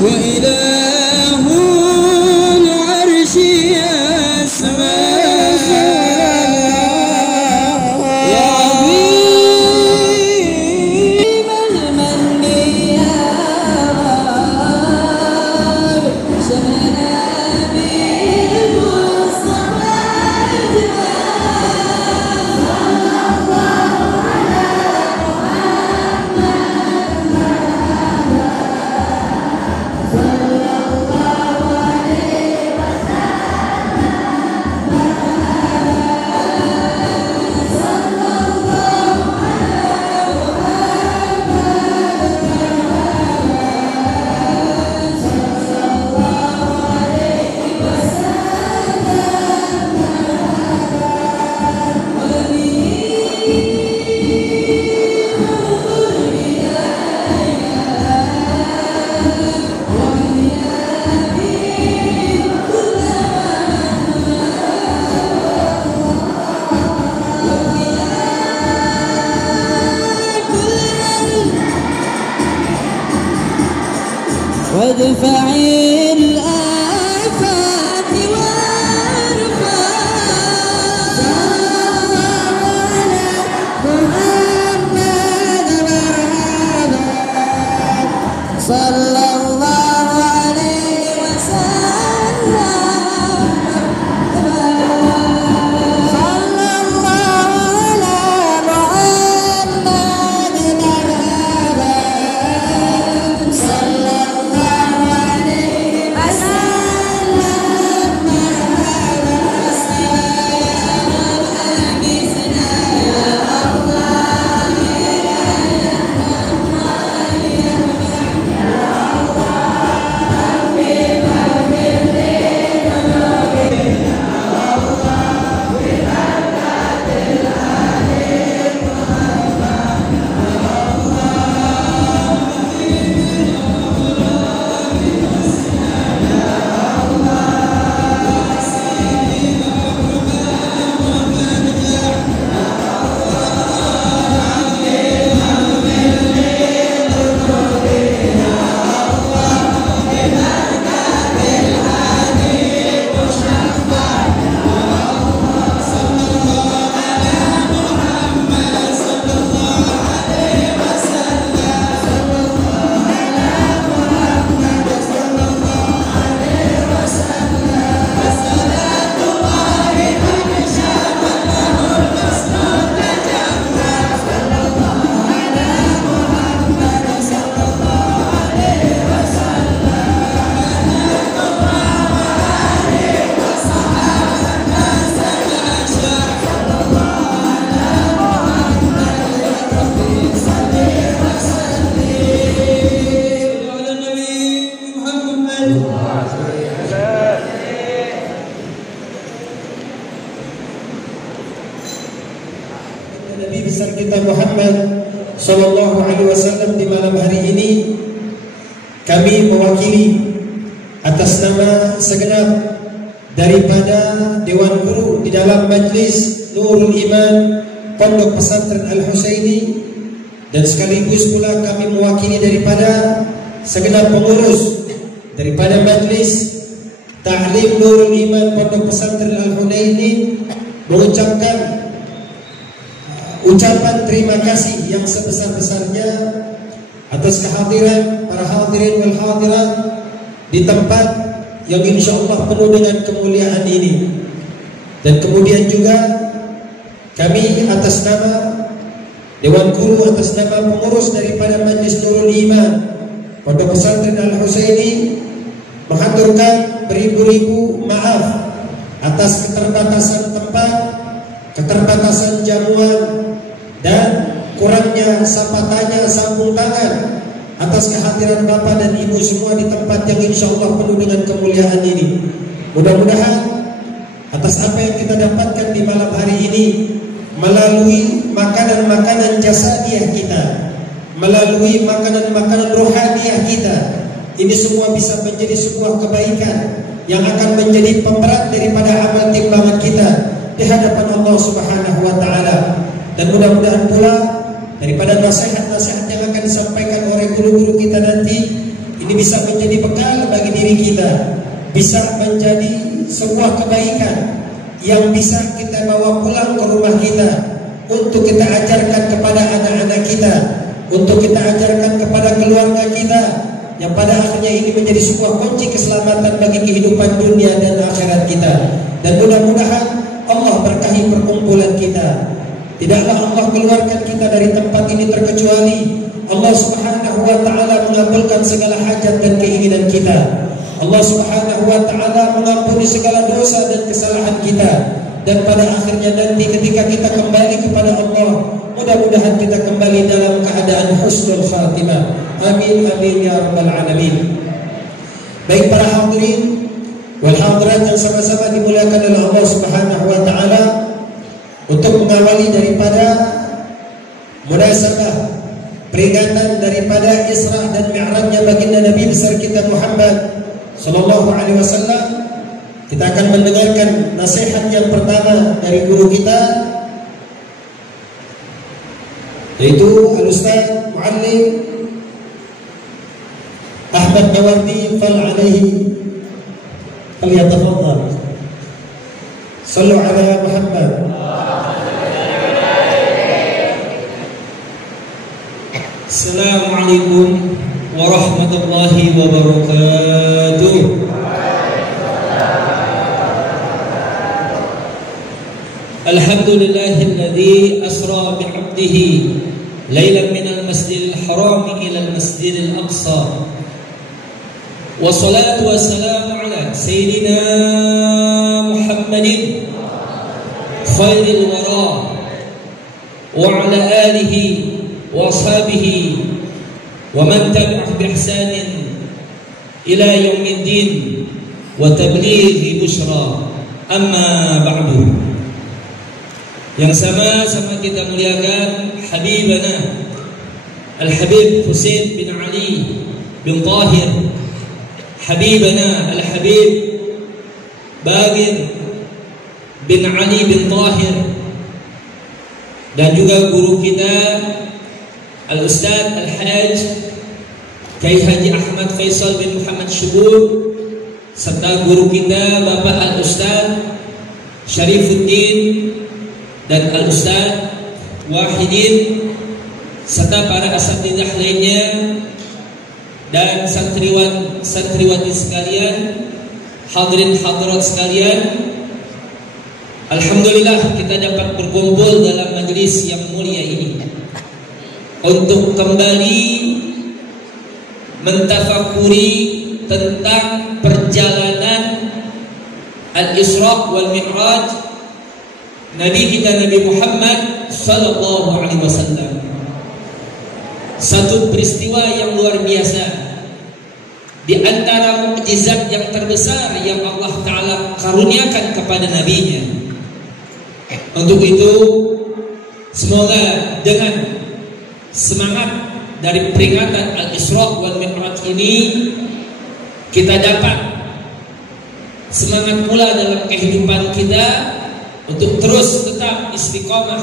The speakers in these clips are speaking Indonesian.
وإله العرش يسمع يا عظيم المن يا رب شمنا بالمصطفى وادفع الآفات وارفع صلى الله عليه وسلم صلى الله على محمد صلى الله عليه وسلم Nabi besar kita Muhammad Sallallahu Alaihi Wasallam. Di malam hari ini kami mewakili atas nama segenap daripada Dewan Guru di dalam Majlis Nurul Iman Pondok Pesantren Al-Husaini, dan sekaligus pula kami mewakili daripada segenap pengurus daripada Majlis Ta'lim Nurul Iman Pondok Pesantren Al-Husaini mengucapkan ucapan terima kasih yang sebesar-besarnya atas kehadiran para hadirin wal hadirat di tempat yang insya Allah penuh dengan kemuliaan ini. Dan kemudian juga kami atas nama Dewan Guru, atas nama pengurus daripada Majlis Nurul Iman Pondok Pesantren Al-Husaini mengaturkan beribu-ribu maaf atas keterbatasan tempat, keterbatasan jamuan, dan kurangnya sapa tanya sambung tangan atas kehadiran Bapak dan Ibu semua di tempat yang insya Allah penuh dengan kemuliaan ini. Mudah-mudahan atas apa yang kita dapatkan di malam hari ini melalui makanan-makanan jasadiah kita, melalui makanan-makanan rohaniah kita, ini semua bisa menjadi sebuah kebaikan yang akan menjadi pemberat daripada amal timbangan kita di hadapan Allah Subhanahu wa taala. Dan mudah-mudahan pula daripada nasihat-nasihat yang akan disampaikan oleh guru-guru kita nanti, ini Ini bisa menjadi bekal bagi diri kita, bisa menjadi sebuah kebaikan yang bisa kita bawa pulang ke rumah kita, untuk kita ajarkan kepada anak-anak kita, untuk kita ajarkan kepada keluarga kita, yang pada akhirnya ini menjadi sebuah kunci keselamatan bagi kehidupan dunia dan akhirat kita. Dan mudah-mudahan Allah berkahi perkumpulan kita. Tidaklah Allah keluarkan kita dari tempat ini terkecuali Allah Subhanahu wa ta'ala mengabulkan segala hajat dan keinginan kita. Allah Subhanahu wa ta'ala mengampuni segala dosa dan kesalahan kita. Dan pada akhirnya nanti ketika kita kembali kepada Allah, mudah-mudahan kita kembali dalam keadaan husnul khatimah. Amin amin ya rabbal alamin. Baik para hadirin wal hadirat yang sama-sama dimuliakan oleh Allah Subhanahu wa ta'ala, untuk mengawali daripada munasabah peringatan daripada Isra dan Mi'rajnya baginda Nabi besar kita Muhammad sallallahu alaihi wasallam, kita akan mendengarkan nasihat yang pertama dari guru kita, yaitu Al-Ustaz Muallim Ahmad Nawardi fal alaihi falyatafaddal. Sallu ala Muhammad. Assalamualaikum warahmatullahi wabarakatuh. Alhamdulillahilladzi asra bi'abdihi lailan minal masjidil haram ilal masjidil aqsa. Wassalatu wassalamu ala sayyidina Muhammadin khairil wara wa ala alihi wa ashabihi wa man tabi'ah bi ihsanin ila yaumiddin wa tablighi busyra. Amma ba'du. Yang sama-sama kita muliakan Habibana Al-Habib Husain bin Ali bin Tahir, Habibana Al-Habib Bagir bin Ali bin Tahir, dan juga guru kita Al-Ustaz Al-Haj Kiai Haji Ahmad Faisal bin Muhammad Syubur, serta guru kita Bapak Al-Ustaz Syarifuddin dan Al-Ustaz Wahidin, serta para asatidzah lainnya dan santriwati sekalian, hadirin hadirat sekalian. Alhamdulillah kita dapat berkumpul dalam majelis yang mulia ini untuk kembali mentafakuri tentang perjalanan Al-Isra wal Mi'raj Nabi kita Nabi Muhammad sallallahu alaihi wasallam. Satu peristiwa yang luar biasa, di antara mukjizat yang terbesar yang Allah Ta'ala karuniakan kepada Nabi-Nya. Untuk itu, semoga dengan semangat dari peringatan Al-Isra wal Mi'raj ini, kita dapat semangat pula dalam kehidupan kita untuk terus tetap istiqomah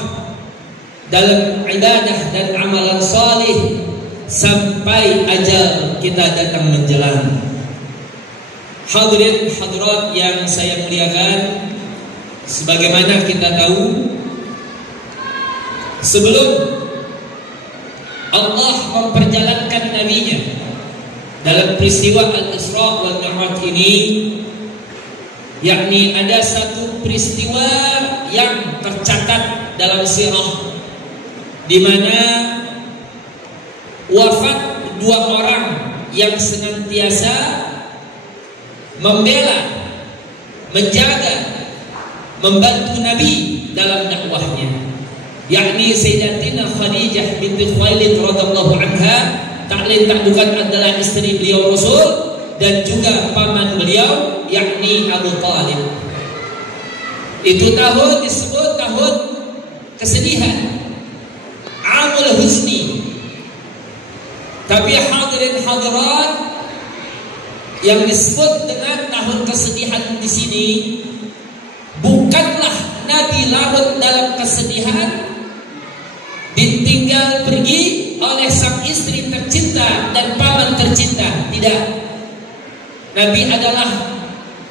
dalam ibadah dan amalan salih sampai ajal kita datang menjelang. Hadirin hadirat yang saya muliakan, sebagaimana kita tahu, sebelum Allah memperjalankan Nabi-Nya dalam peristiwa Al-Isra wal Mi'raj ini, yakni ada satu peristiwa yang tercatat dalam sirah, di mana wafat dua orang yang senantiasa membela, menjaga, membantu Nabi dalam dakwahnya, yakni Sayyidatina Khadijah binti Khuwailid radhiyallahu anha, tak lain tak bukan adalah istri beliau Rasul, dan juga paman beliau yakni Abu Talib. Itu tahun disebut tahun kesedihan, Amul Huzni. Tapi hadirin hadirat, yang disebut dengan tahun kesedihan di sini bukanlah Nabi larut dalam kesedihan, ditinggal pergi oleh sang istri tercinta tercinta dan paman tercinta. Tidak. Nabi adalah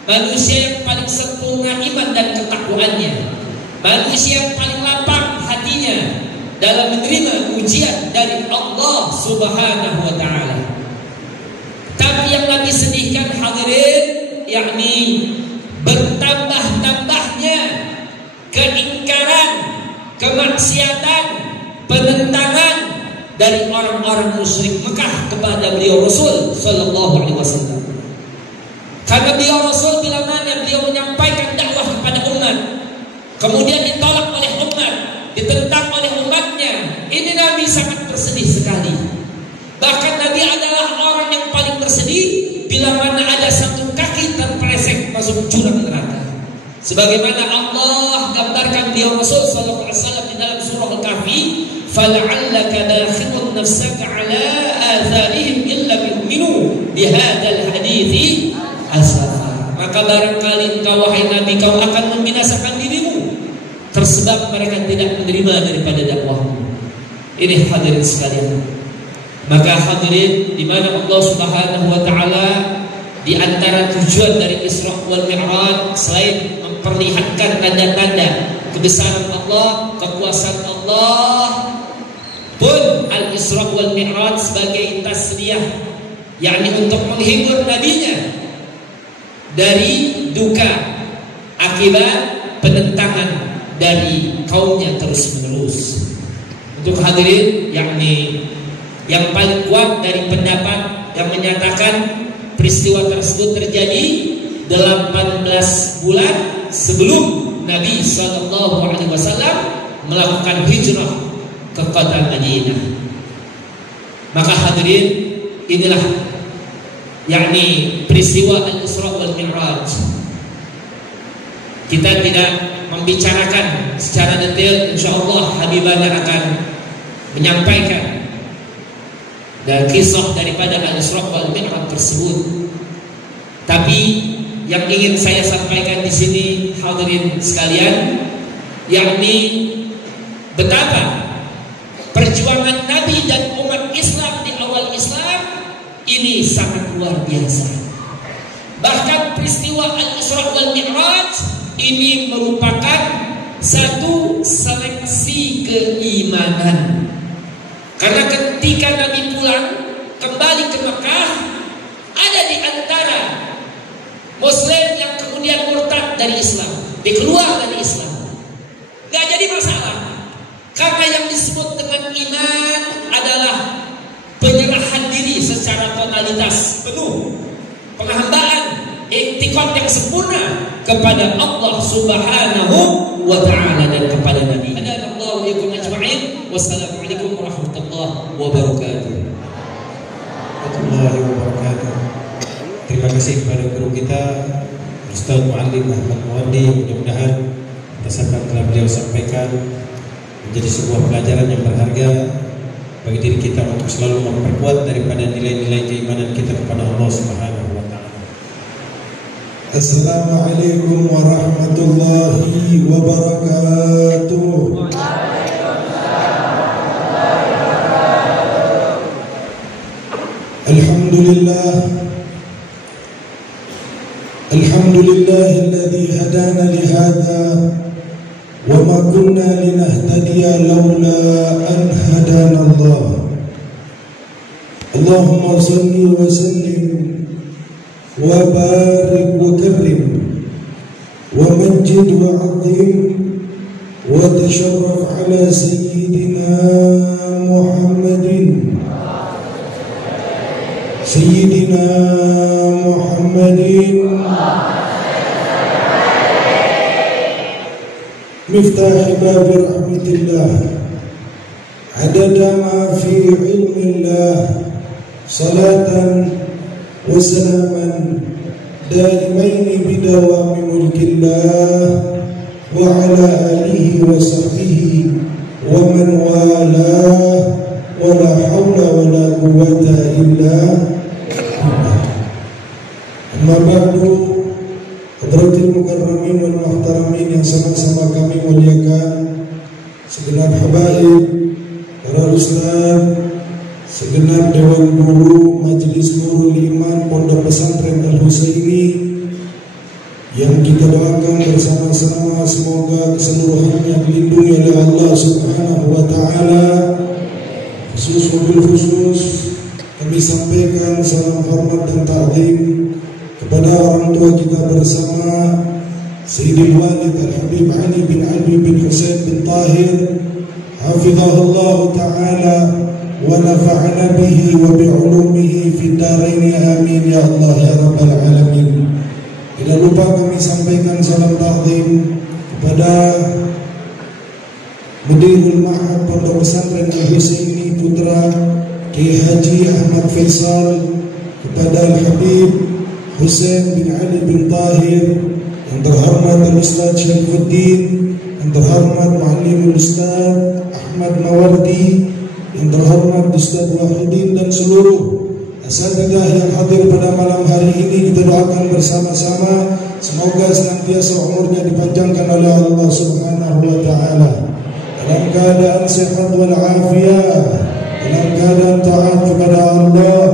manusia yang paling sempurna iman dan ketakwaannya, manusia yang paling lapang hatinya dalam menerima ujian dari Allah Subhanahu wa ta'ala. Tapi yang Nabi sedihkan hadirin, yakni bertambah-tambahnya keingkaran, kemaksiatan, penentangan dari orang-orang musyrik Mekah kepada beliau Rasul sallallahu alaihi wasallam. Karena beliau Rasul bila mana beliau menyampaikan dakwah kepada umat, kemudian ditolak oleh umat, ditentang oleh umatnya, ini Nabi sangat bersedih sekali. Bahkan Nabi adalah orang yang paling bersedih bila mana ada satu kaki terpeleset masuk jurang neraka. Sebagaimana Allah gambarkan beliau Rasul sallallahu alaihi wasallam di dalam surah Al-Kahfi, "Fala'allaka dakhilun nafsaka 'ala atharihim illa yu'minu bihadzal hadithi asafa." Maka barangkali engkau wahai Nabi, kau akan membinasakan dirimu tersebab mereka tidak menerima daripada dakwahmu. Ini hadirin sekalian. Maka hadirin, di mana Allah Subhanahu wa taala di antara tujuan dari Isra wal Mi'raj selain memperlihatkan tanda-tanda kebesaran Allah, kekuasaan Allah, pun Al-Isra wal Mi'raj sebagai tasliyah, yakni untuk menghibur nabinya dari duka akibat penentangan dari kaumnya terus-menerus. Untuk hadirin, yakni yang paling kuat dari pendapat yang menyatakan peristiwa tersebut terjadi 18 bulan sebelum Nabi SAW melakukan hijrah ke kota Madinah. Maka hadirin, inilah yakni peristiwa Al-Isra wal Mi'raj. Kita tidak membicarakan secara detail, insyaallah Habibana akan menyampaikan dan kisah daripada Al-Isra wal Mi'raj tersebut. Tapi yang ingin saya sampaikan di sini hadirin sekalian, yakni betapa perjuangan Nabi dan umat Islam di awal Islam ini sangat luar biasa. Bahkan peristiwa Al-Isra wal Mi'raj ini merupakan satu seleksi keimanan. Karena ketika Nabi pulang kembali ke Mekah, ada di antara Muslim yang kemudian murtad dari Islam, dikeluar dari Islam. Gak jadi masalah, karena yang disebut dengan iman adalah penyerahan diri secara totalitas penuh, penghambaan, iktikad yang sempurna kepada Allah Subhanahu wa ta'ala dan kepada Nabi. Hadanallahu wa iyyakum ajma'in. Wassalamualaikum warahmatullahi wabarakatuh. Warahmatullahi wabarakatuh. Terima kasih kepada guru kita Ustaz Muallim Ahmad Muwaddi. Mudah-mudahan atas apa yang telah beliau sampaikan menjadi sebuah pelajaran yang berharga bagi diri kita untuk selalu memperkuat daripada nilai-nilai keimanan kita kepada Allah Subhanahu wa ta'ala. Assalamualaikum warahmatullahi wabarakatuh. Alhamdulillahilladzi hadana lihada wa ma kunna linahtadiya laula an hadana Allah. Allahumma salli wa sallim wa barik wa karrim wa majid wa azim wa tasharraf ala sayyidina Muhammadin miftah bab rahmatillah adada ma fi ilmillah salatan wa salaman daimaini bidawami mulkillah wa ala alihi wa sahbihi wa man walah wa la hawla wa la quwwata illa billah. Amma ba'du, hadratil mukarramin wal muhtaramin yang sama-sama kami muliakan, segenap habaib, para ustaz, segenap Dewan Guru Majelis Nurul Iman Pondok Pesantren Al-Husaini yang kita doakan bersama-sama semoga keseluruhannya dilindungi oleh Allah Subhanahu wa taala. Khusus kami sampaikan salam hormat dan ta'zim kepada orang tua kita bersama Sayyidil Walid Al-Habib Ali bin Ali bin Husain bin Tahir hafizahullah taala wa nafa'ana bihi wa bi'ulumihi fid dharain amin ya Allah ya rabbal alamin. Tidak lupa kami sampaikan salam ta'zim kepada Mudirul Ma'had Pondok Pesantren Al-Husaini Putra Kiai Haji Ahmad Faisal, kepada Al-Habib Husain bin Ali bin Tahir, yang terhormat Al-Ustaz Syarifuddin, yang terhormat Muallim Al-Ustaz Ahmad Mawardi, yang terhormat Ustaz Wahidin, dan seluruh asatidzah yang hadir pada malam hari ini. Kita doakan bersama-sama semoga senantiasa umurnya dipanjangkan oleh Allah Subhanahu wa taala dalam keadaan sehat wal afiat, dalam keadaan taat kepada Allah,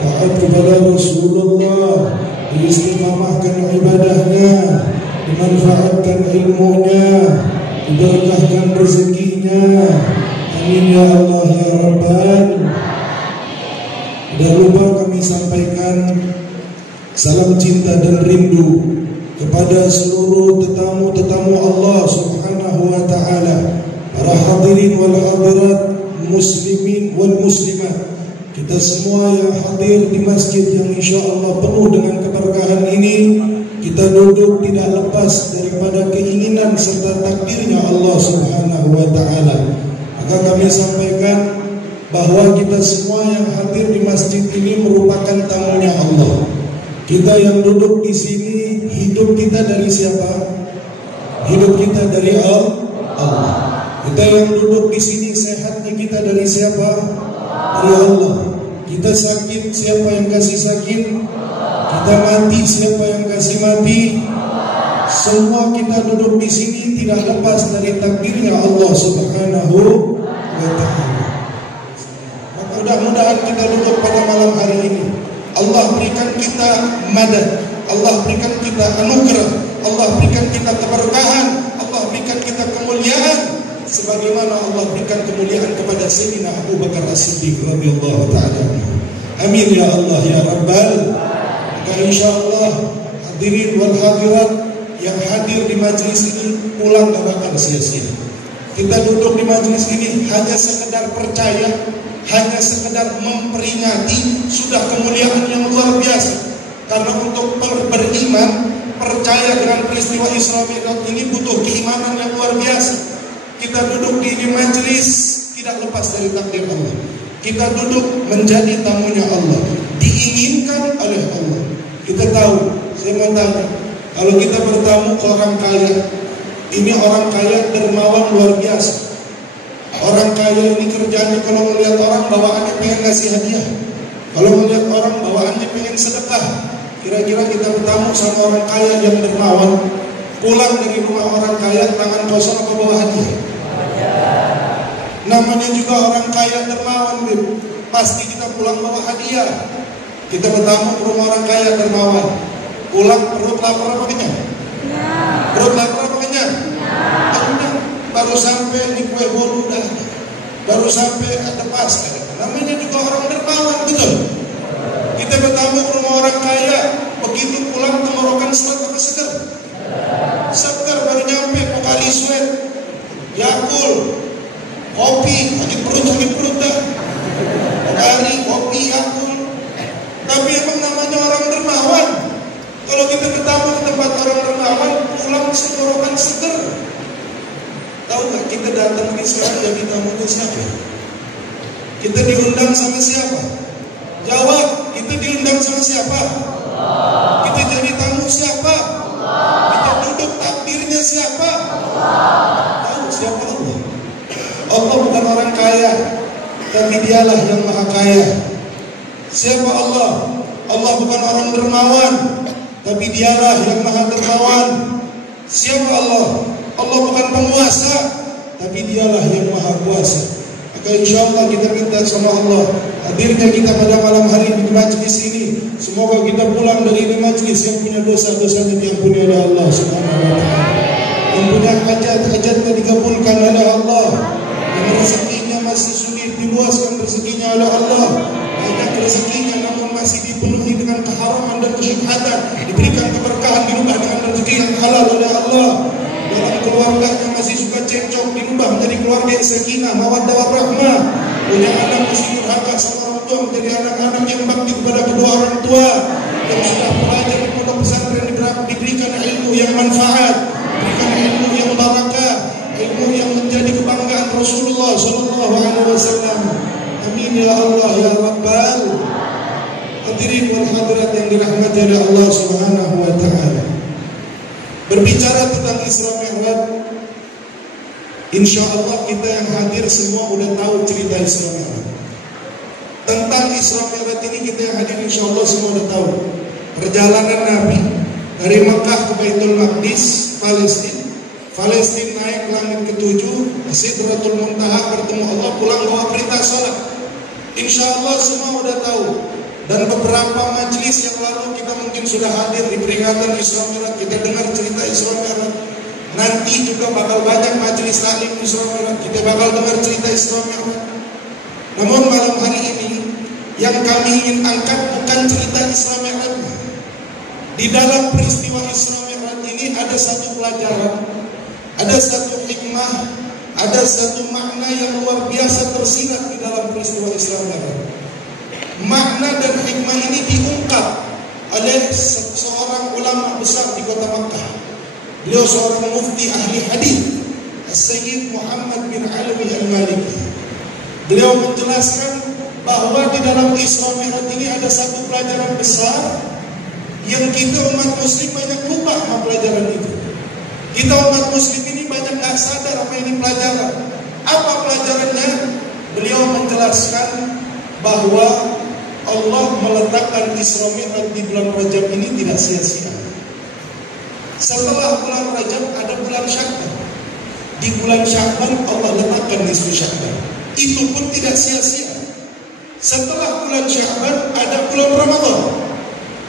taat kepada Rasulullah, diistiqamahkan ibadahnya, dimanfaatkan ilmunya, diberkahkan rezekinya. Amin ya Allah ya Rabbal. Dan lupa kami sampaikan salam cinta dan rindu kepada seluruh tetamu-tetamu Allah Subhanahu wa taala, para hadirin wal hadirat, muslimin wal muslimat, kita semua yang hadir di masjid yang insyaallah penuh dengan keberkahan ini. Kita duduk tidak lepas daripada keinginan serta takdirnya Allah Subhanahu wa taala. Maka kami sampaikan bahwa kita semua yang hadir di masjid ini merupakan tamunya Allah. Kita yang duduk di sini, hidup kita dari siapa? Hidup kita dari Allah. Kita yang duduk di sini, sehatnya kita dari siapa? Dari Allah. Kita sakit, siapa yang kasih sakit? Kita mati, siapa yang kasih mati? Semua kita duduk di sini tidak lepas dari takdirnya Allah Subhanahu wa taala. Mudah-mudahan kita duduk pada malam hari ini, Allah berikan kita madad, Allah berikan kita anugerah, Allah berikan kita keberkahan, Allah berikan kita kemuliaan, sebagaimana Allah berikan kemuliaan kepada Sayyidina Abu Bakar As-Siddiq radhiyallahu ta'ala. Amin ya Allah ya Rabbal. Maka insyaallah hadirin wal hadirat yang hadir di majelis ini pulang gak akan sia-sia. Kita duduk di majelis ini hanya sekedar percaya, hanya sekedar memperingati, sudah kemuliaan yang luar biasa. Karena untuk beriman, percaya dengan peristiwa Isra Mi'raj ini butuh keimanan yang luar biasa. Kita duduk di majelis tidak lepas dari takdir Allah. Kita duduk menjadi tamunya Allah, diinginkan oleh Allah. Kita tahu, saya mau tanya, kalau kita bertamu ke orang kaya, ini orang kaya dermawan luar biasa. Orang kaya ini kerjanya kalau melihat orang bawaannya pengen ngasih hadiah, kalau melihat orang bawaannya pengen sedekah. Kira-kira kita bertamu sama orang kaya yang dermawan, pulang dari rumah orang kaya tangan kosong atau bawa hadiah? Namanya juga orang kaya dermawan, pasti kita pulang bawa hadiah. Kita bertamu ke rumah orang kaya dermawan, pulang perut lapar apa kenyang? Perut lapar apa kenyang? Baru sampai di kue bolu dah, baru sampai ada pasta. Namanya juga orang dermawan, betul. Kita bertamu ke rumah orang kaya, begitu pulang tenggorokan seret apa seger? Seger, baru nyampe Pokali Sweat, Yakul, kopi, sakit perut dah. Pokali, kopi, Yakul. Tapi emang namanya orang dermawan. Kalau kita bertamu ke tempat orang dermawan, pulang tenggorokan seger. Tahu nggak kita datang ini sekarang jadi tamunya siapa? Kita diundang sama siapa? Jawab, kita diundang sama siapa? Kita jadi tamu siapa? Kita duduk takdirnya siapa? Tahu siapa Allah? Allah bukan orang kaya, tapi dialah yang maha kaya. Siapa Allah? Allah bukan orang dermawan, tapi dialah yang maha dermawan. Siapa Allah? Allah bukan penguasa, tapi dialah yang maha kuasa. Maka insya Allah kita minta sama Allah, hadirnya kita pada malam hari di majlis ini, semoga kita pulang dari ini majlis yang punya dosa-dosanya diampuni oleh Allah Subhanahu wa taala. Yang punya hajat-hajatnya dikabulkan oleh Allah. Yang rezekinya masih sulit diluaskan rezekinya oleh Allah. Banyak rezekinya namun masih dipenuhi dengan keharaman dan kesyubhatan, diberikan keberkahan dirubah dengan rezeki yang halal oleh Allah. Dalam keluarganya masih suka cekcok dirubah menjadi keluarga yang sakinah, mawaddah warahmah. Punya anak masih durhaka sama orang tua menjadi anak-anak yang bakti kepada kedua orang tua. Yang sudah belajar di pondok pesantren diberikan ilmu yang manfaat, diberikan ilmu yang barakah, ilmu yang menjadi kebanggaan Rasulullah sallallahu alaihi wasallam. Amin ya Allah ya Rabbal. Hadirin wal hadirat yang dirahmati oleh Allah Subhanahu wa taala. Berbicara tentang Isra Mi'raj, insya Allah kita yang hadir semua udah tahu cerita Isra Mi'raj. Tentang Isra Mi'raj ini kita yang hadir insya Allah semua udah tahu. Perjalanan Nabi dari Mekah ke Baitul Maqdis, Palestina naik ke langit ke-7, Sidratul Muntaha bertemu Allah, pulang bawa berita salat. Insya Allah semua udah tahu. Dan beberapa majlis yang lalu kita mungkin sudah hadir di peringatan Isra Mi'raj, kita dengar cerita Isra Mi'raj. Nanti juga bakal banyak majlis taklim Isra Mi'raj, kita bakal dengar cerita Isra Mi'raj. Namun malam hari ini yang kami ingin angkat bukan cerita Isra Mi'raj. Di dalam peristiwa Isra Mi'raj ini ada satu pelajaran, ada satu hikmah, ada satu makna yang luar biasa tersirat di dalam peristiwa Isra Mi'raj. Makna dan hikmah ini diungkap oleh seorang ulama besar di kota Makkah. Beliau seorang mufti ahli hadis, Sayyid Muhammad bin Alawi Al-Maliki. Beliau menjelaskan bahwa di dalam Isra Mi'raj ini ada satu pelajaran besar yang kita umat muslim banyak lupa sama pelajaran itu. Kita umat muslim ini banyak gak sadar apa ini pelajaran. Apa pelajarannya? Beliau menjelaskan bahwa Allah meletakkan Isra Mi'raj di bulan Rajab ini tidak sia-sia. Setelah bulan Rajab ada bulan Sya'ban. Di bulan Sya'ban Allah letakkan nisfu Sya'ban. Itu pun tidak sia-sia. Setelah bulan Sya'ban ada bulan Ramadan.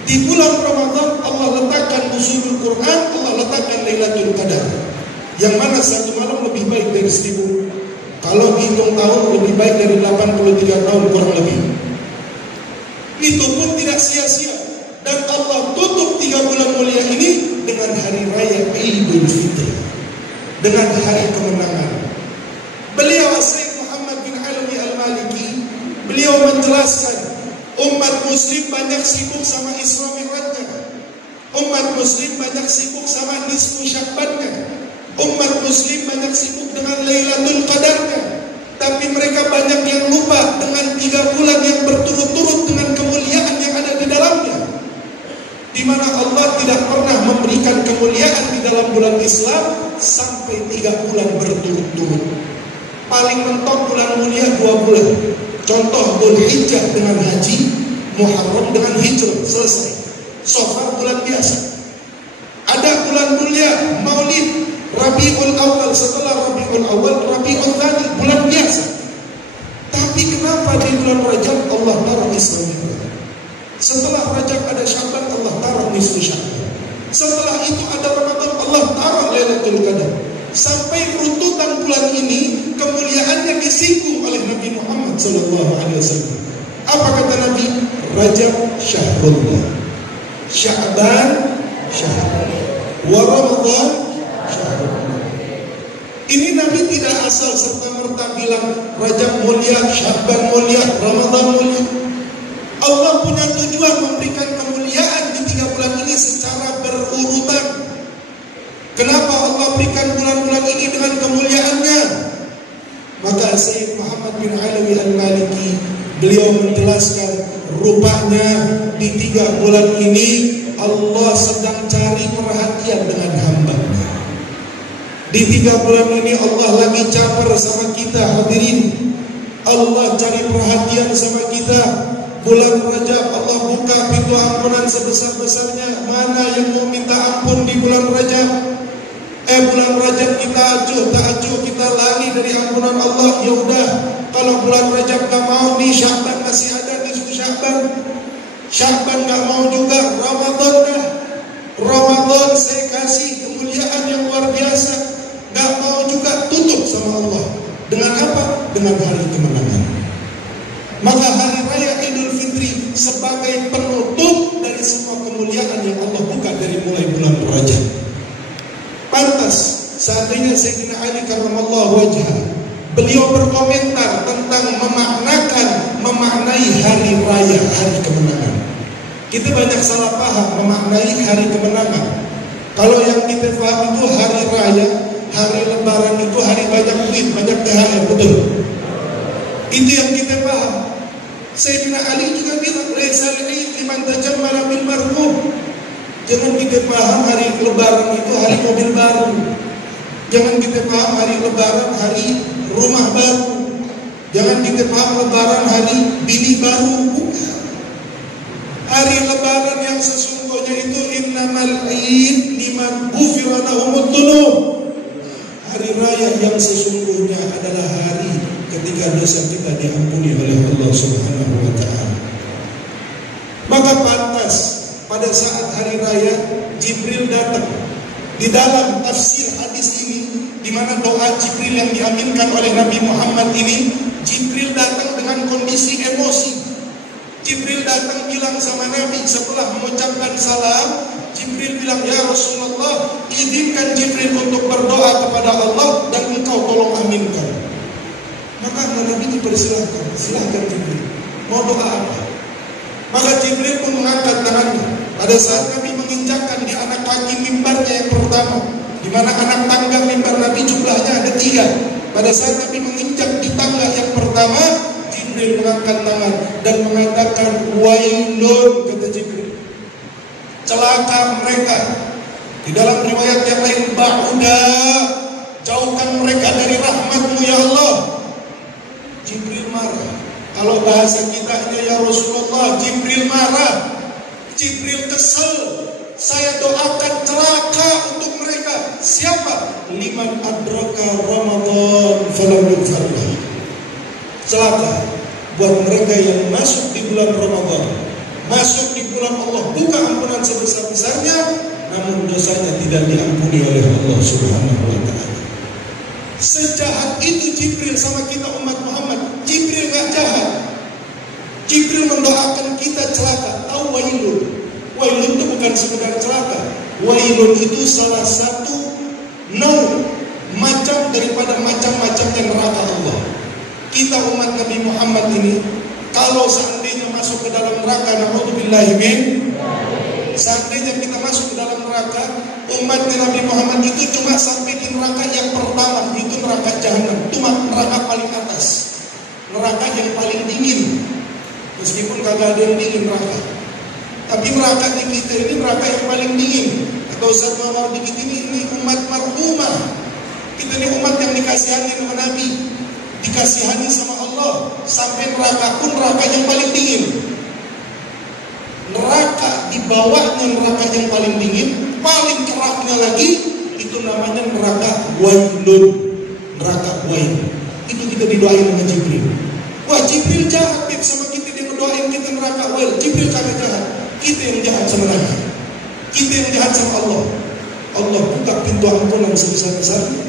Di bulan Ramadan Allah letakkan nuzulul Quran, Allah letakkan Lailatul Qadar. Yang mana satu malam lebih baik dari 1000. Kalau hitung tahun lebih baik dari 83 tahun kurang lebih. Itu pun tidak sia-sia. Dan Allah tutup 3 bulan mulia ini dengan hari raya Idul Fitri, dengan hari kemenangan. Beliau Sayyid Muhammad bin Alawi Al-Maliki, beliau menjelaskan umat muslim banyak sibuk sama Isra Mi'rajnya, umat muslim banyak sibuk sama nisfu Sya'bannya, umat muslim banyak sibuk dengan Lailatul Qadarnya. Tapi mereka banyak yang lupa dengan 3 bulan yang berturut-turut dengan kemuliaan yang ada di dalamnya, di mana Allah tidak pernah memberikan kemuliaan di dalam bulan Islam sampai 3 bulan berturut-turut. Paling mentok bulan mulia 2 bulan. Contoh Dzulhijjah dengan haji, Muharram dengan hijrah, selesai. Safar bulan biasa. Ada bulan mulia Maulid, Rabiul Awal, setelah Rabiul Awal Rabiul Tsani, bulan biasa. Tapi kenapa di bulan Rajab Allah taruh Isra Mi'raj? Setelah Rajab ada Sya'ban, Allah taruh nisfu Sya'ban. Setelah itu ada Ramadan, Allah taruh Lailatul Qadar. Sampai runtutan bulan ini kemuliaannya disinggung oleh Nabi Muhammad SAW. Apa kata Nabi? Rajab syahrullah, Sya'ban syahrullah, wa Ramadan syahrullah. Ini Nabi tidak asal serta-merta bilang Rajab mulia, Sya'ban mulia, Ramadan mulia. Allah punya tujuan memberikan kemuliaan di 3 bulan ini secara berurutan. Kenapa Allah berikan bulan-bulan ini dengan kemuliaannya? Maka Sayyid Muhammad bin Alawi Al-Maliki, beliau menjelaskan rupanya di 3 bulan ini Allah sedang cari perhatian dengan hamba-Nya. Di 3 bulan ini Allah lagi caper sama kita, hadirin. Allah cari perhatian sama kita. Bulan Rajab Allah buka pintu ampunan sebesar-besarnya. Mana yang mau minta ampun di bulan Rajab? Bulan Rajab kita acuh, tak acuh, kita lari dari ampunan Allah. Ya udah, kalau kalau bulan Rajab gak mau nih, Sya'ban masih ada, nisfu Sya'ban. Sya'ban gak mau juga, Ramadan dah. Ramadan saya kasih kemuliaan yang luar biasa. Gak mau juga, tutup sama Allah. Dengan apa? Dengan hari kemenangan. Maka hari raya Idul Fitri sebagai penutup dari semua kemuliaan yang Allah buka dari mulai bulan Rajab. Pantas seandainya Sayyidina Ali karramallahu wajhah, beliau berkomentar tentang memaknai hari raya, hari kemenangan. Kita banyak salah paham memaknai hari kemenangan. Kalau yang kita paham itu hari raya, hari lebaran itu hari banyak duit, banyak THR, betul? Itu yang kita paham. Sayyidina Ali juga bilang, laisal id liman tajammala bil marhum. Jangan kita paham hari lebaran itu hari mobil baru. Jangan kita paham hari lebaran hari rumah baru. Jangan kita paham lebaran hari bini baru. Hari lebaran yang sesungguhnya itu innamal id liman ghufira lahumud dzunub. Hari raya yang sesungguhnya adalah hari ketika dosa kita diampuni oleh Allah Subhanahu wa taala. Maka pantas pada saat hari raya Jibril datang. Di dalam tafsir hadis ini, di mana doa Jibril yang diaminkan oleh Nabi Muhammad ini, Jibril datang dengan kondisi emosi. Jibril datang bilang sama Nabi setelah mengucapkan salam, Jibril bilang, ya Rasulullah, izinkan Jibril untuk berdoa kepada Allah dan engkau tolong aminkan. Maka Nabi dipersilahkan, silahkan Jibril, mau doa apa? Maka Jibril pun mengangkat tangannya. Pada saat Nabi menginjakkan di anak kaki mimbarnya yang pertama, di mana anak tangga mimbar Nabi jumlahnya ada 3. Pada saat Nabi menginjak di tangga yang pertama, Jibril mengangkat tangan dan mengatakan, wailun, kata Jibril, celaka mereka. Di dalam riwayat yang lain, ba'uda, jauhkan mereka dari rahmat-Mu ya Allah. Jibril marah. Kalau bahasa kita ya Rasulullah, Jibril marah, Jibril kesel. Saya doakan celaka untuk mereka. Siapa? Liman adraka Ramadan falam yughfarlah. Celaka buat mereka yang masuk di bulan Ramadan, masuk di bulan Allah, buka ampunan sebesar-besarnya, namun dosanya tidak diampuni oleh Allah Subhanahu wa taala. Sejahat itu Jibril sama kita umat Muhammad. Jibril gak jahat. Jibril mendoakan kita celaka. Tahu wailun? Wailun itu bukan sekedar celaka. Wailun itu salah satu macam daripada macam-macamnya neraka Allah. Kita umat Nabi Muhammad ini, kalau seandainya masuk ke dalam neraka, na'udzubillahi min, seandainya kita masuk ke dalam neraka, umat Nabi Muhammad itu cuma sampai di neraka yang pertama, itu neraka jahanam, itu neraka paling atas, neraka yang paling dingin. Meskipun kagak ada yang dingin neraka, tapi neraka di kita ini neraka yang paling dingin. Atau Ustaz Muhammad dikit ini umat marhumah. Kita ini umat yang dikasihani sama Nabi, dikasihani sama Allah, sampai neraka pun neraka yang paling dingin. Neraka di bawahnya neraka yang paling dingin, paling keraknya lagi, itu namanya neraka wailun, neraka wail. Itu kita didoain sama Jibril. Wah, Jibril jahat sama kita, dia mendoain kita neraka wail. Jibril kagak jahat, kita yang jahat sama Nabi, kita yang jahat sama Allah. Allah buka pintu ampunan sebesar-besarnya,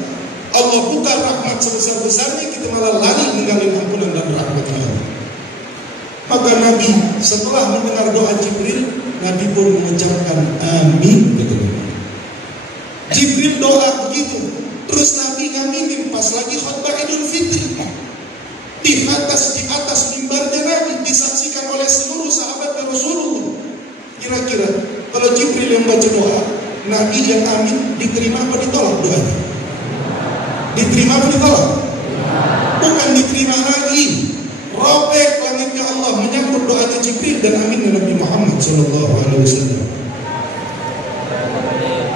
Allah buka rahmat sebesar-besarnya, kita malah lari ninggalin ampunan dan rahmat Allah. Maka Nabi setelah mendengar doa Jibril, Nabi pun mengucapkan amin. Jibril doa begitu, terus Nabi ngaminin pas lagi khutbah Idul Fitri. Di atas mimbarnya Nabi disaksikan oleh seluruh sahabat Rasulullah. Kira-kira kalau Jibril yang baca doa, Nabi yang amin, diterima apa ditolak doanya? Diterima apa ditolak? Bukan diterima lagi. Robek langitnya Allah menyambut doanya Jibril dan amin Nabi Muhammad SAW.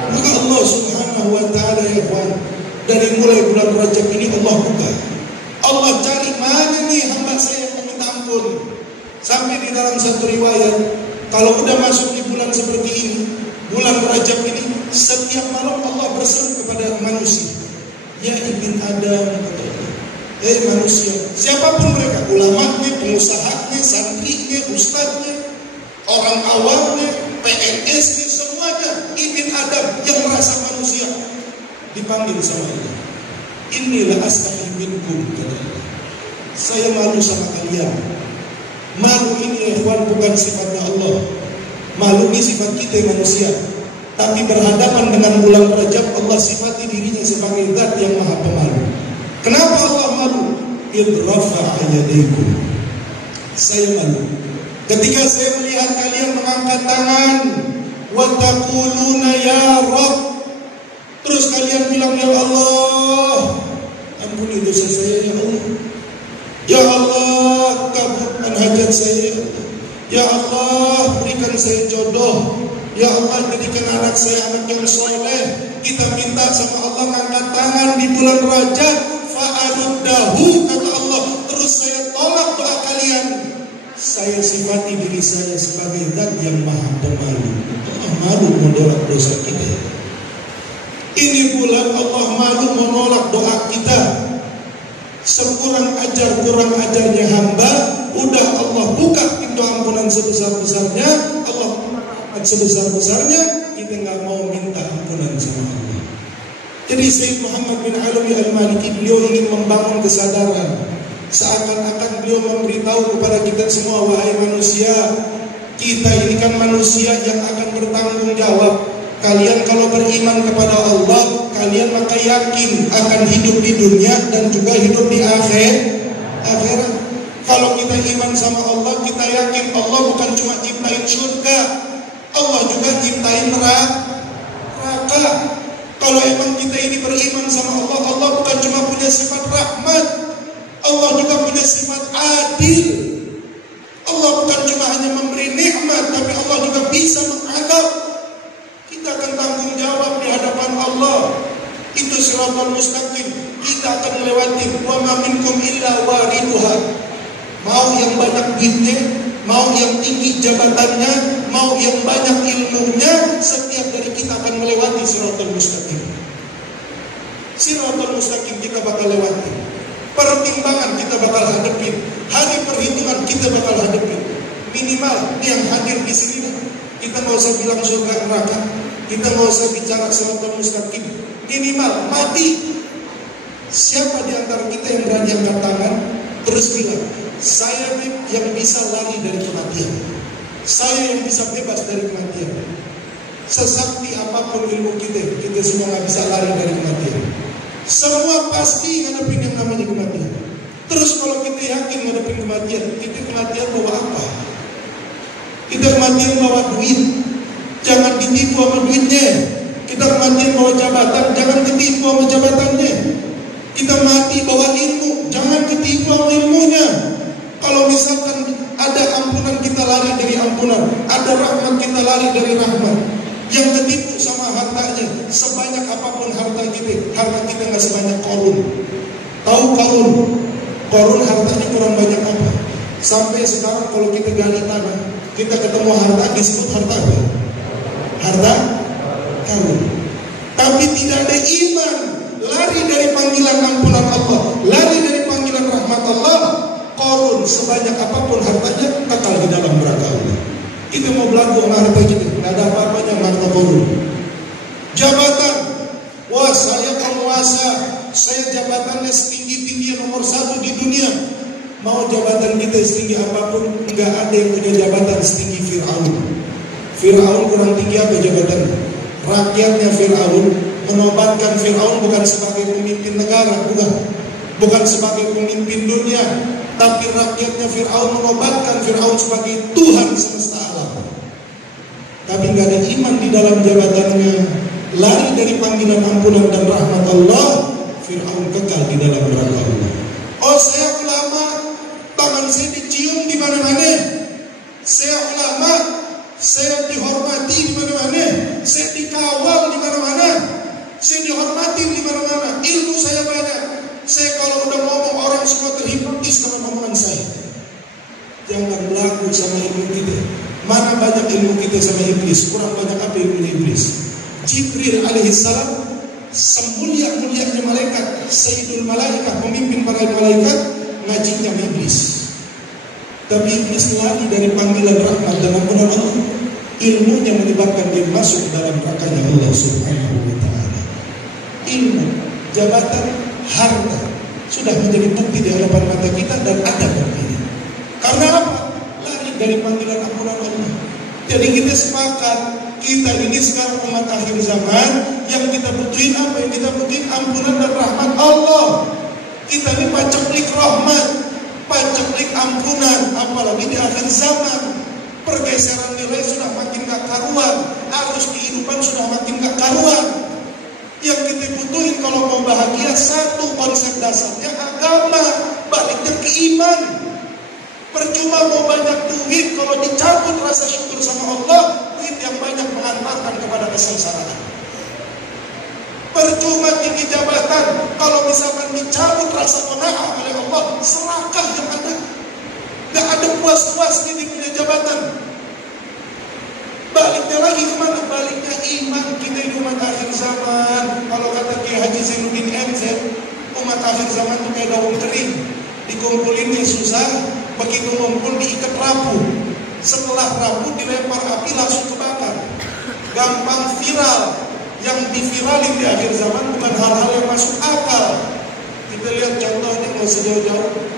Maka Allah Subhanahu wa taala ya kawan, dari mulai bulan Rajab ini Allah buka. Allah cari mana nih hamba saya yang meminta ampun. Sampai di dalam satu riwayat, kalau udah masuk di bulan seperti ini, bulan Rajab ini, setiap malam Allah berseru kepada manusia, ya ibn Adam, Manusia, siapapun mereka, ulamanya, pengusahanya, santrinya, ustadznya, orang awamnya, PNS-nya, semuanya ibn Adam yang merasa manusia dipanggil sama Allah. Inilah astaghfir minkum. Saya malu sama kalian. Malu ini ikhwan bukan sifatnya Allah. Malu ini sifat kita manusia. Tapi berhadapan dengan bulan Rajab, Allah sifati dirinya sebagai zat yang maha pemalu. Kenapa Allah malu? Idrafa'a yadaykum. Saya malu ketika saya melihat kalian mengangkat tangan, wa taquluna ya Rabb, terus kalian bilang ya Allah, ampuni dosa saya ya Allah. Ya Allah, kabulkan hajat saya. Ya Allah, berikan saya jodoh. Ya Allah, jadikan anak saya anak yang soleh. Kita minta sama Allah angkat tangan di bulan Rajab. Fa'aruddahu, kata Allah. Terus saya tolak doa kalian. Saya sifati diri saya sebagai zat yang maha pemalu. Allah malu menolak dosa kita. Ini bulan Allah malu menolak doa kita. Sekurang ajarnya hamba, udah Allah buka pintu ampunan sebesar-besarnya, Allah rahmat sebesar-besarnya, kita nggak mau minta ampunan sama Allah. Jadi Sayyid Muhammad bin Alawi Al-Maliki, beliau ingin membangun kesadaran, seakan-akan beliau memberitahu kepada kita semua, wahai manusia, kita ini kan manusia yang akan bertanggung jawab. Kalian kalau beriman kepada Allah, kalian maka yakin akan hidup di dunia dan juga hidup di akhirat. Kalau kita iman sama Allah, kita yakin Allah bukan cuma ciptain surga, Allah juga ciptain neraka. Kalau emang kita ini beriman sama Allah, Allah bukan cuma punya sifat rahmat, Allah juga punya sifat adil. Allah bukan cuma hanya memberi nikmat, tapi Allah juga bisa mengadab. Kita akan tanggung jawab di hadapan Allah. Itu siratal mustaqim, kita akan melewati. Wa ma minkum illa wariduha. Mau yang banyak duitnya, mau yang tinggi jabatannya, mau yang banyak ilmunya, setiap dari kita akan melewati siratal mustaqim. Siratal mustaqim kita bakal lewati. Pertimbangan kita bakal hadapin, hari perhitungan kita bakal hadapin. Minimal yang hadir di sini, kita nggak usah bilang surga neraka, kita nggak usah bicara siratal mustaqim. Minimal mati. Siapa di antara kita yang berani angkat tangan terus bilang, saya yang bisa lari dari kematian, saya yang bisa bebas dari kematian. Sesakti apapun ilmu kita semua nggak bisa lari dari kematian. Semua pasti ngadepin yang namanya kematian. Terus kalau kita yakin ngadepin kematian, kita kematian bawa apa? Kita kematian bawa duit, jangan ditipu sama duitnya. Kita kematian bawa jabatan, jangan ditipu sama jabatannya. Kita mati bawa ilmu, jangan ditipu sama ilmunya. Kalau misalkan ada ampunan, kita lari dari ampunan. Ada rahmat, kita lari dari rahmat. Yang ketipu sama hartanya, sebanyak apapun harta kita nggak sebanyak Qarun. Tahu Qarun? Qarun hartanya kurang banyak apa? Sampai sekarang kalau kita gali tanah, kita ketemu harta, disebut harta apa? Harta Qarun. Tapi tidak ada iman, lari dari panggilan ampunan Allah, lari dari panggilan rahmat Allah. Qarun sebanyak apapun hartanya, kekal di dalam neraka Allah. Itu mau belagu sama harta kita, nggak ada apa-apanya harta Qarun. Jabatan, wah saya penguasa, saya jabatannya setinggi-tinggi nomor 1 di dunia. Mau jabatan kita setinggi apapun, nggak ada yang punya jabatan setinggi Fir'aun. Fir'aun kurang tinggi apa jabatannya? Rakyatnya Fir'aun, menobatkan Fir'aun bukan sebagai pemimpin negara, bukan sebagai pemimpin dunia, tapi rakyatnya Fir'aun menobatkan Fir'aun sebagai Tuhan semesta alam. Tapi nggak ada iman di dalam jabatannya, lari dari panggilan ampunan dan rahmat Allah. Fir'aun kekal di dalam neraka Allah. Oh, saya ulama, tangan saya dicium di mana-mana. Saya ulama, saya dihormati di mana-mana. Saya dikawal di mana-mana. Saya dihormati di mana-mana. Ilmu saya banyak. Saya kalau udah ngomong, orang semua terhipnotis dengan omongan saya. Jangan berlaku sama ilmu kita. Mana banyak ilmu kita sama iblis? Kurang banyak apa ilmu iblis? Jibril alaihissalam semulia-mulianya malaikat, Sayyidul Malaikah, pemimpin para malaikat, ngajinya iblis. Tapi iblis lari dari panggilan rahmat dan ampunan Allah. Ilmunya menyebabkan dia masuk dalam nerakanya Allah Subhanahu wa ta'ala. Ilmu, jabatan, harta sudah menjadi bukti di hadapan mata kita dan ada buktinya. Karena apa? Lari dari panggilan ampunan Allah. Jadi kita sepakat, kita ini sekarang umat akhir zaman, yang kita butuhin apa? Yang kita butuhin ampunan dan rahmat Allah. Kita ini paceklik rahmat, paceklik ampunan, apalagi di akhir zaman. Pergeseran nilai sudah makin gak karuan, arus kehidupan sudah makin gak karuan. Yang kita butuhin kalau mau bahagia, satu konsep dasarnya agama, baliknya ke iman. Percuma mau banyak duit kalau dicabut rasa syukur sama Allah, duit yang banyak mengantarkan kepada kesengsaraan. Percuma tinggi jabatan kalau misalkan dicabut rasa qanaah oleh Allah, serakah yang ada. Gak ada puas-puasnya di punya jabatan. Baliknya lagi kemana? Baliknya iman. Kita ini umat akhir zaman. Kalau kata Kiai Haji Zainuddin MZ, umat akhir zaman itu kayak daun kering. Dikumpulinnya susah, begitu ngumpul diikat rapuh. Setelah rapuh dilempar api langsung kebakar. Gampang viral. Yang diviralin di akhir zaman bukan hal-hal yang masuk akal. Kita lihat contohnya nggak sejauh-jauh.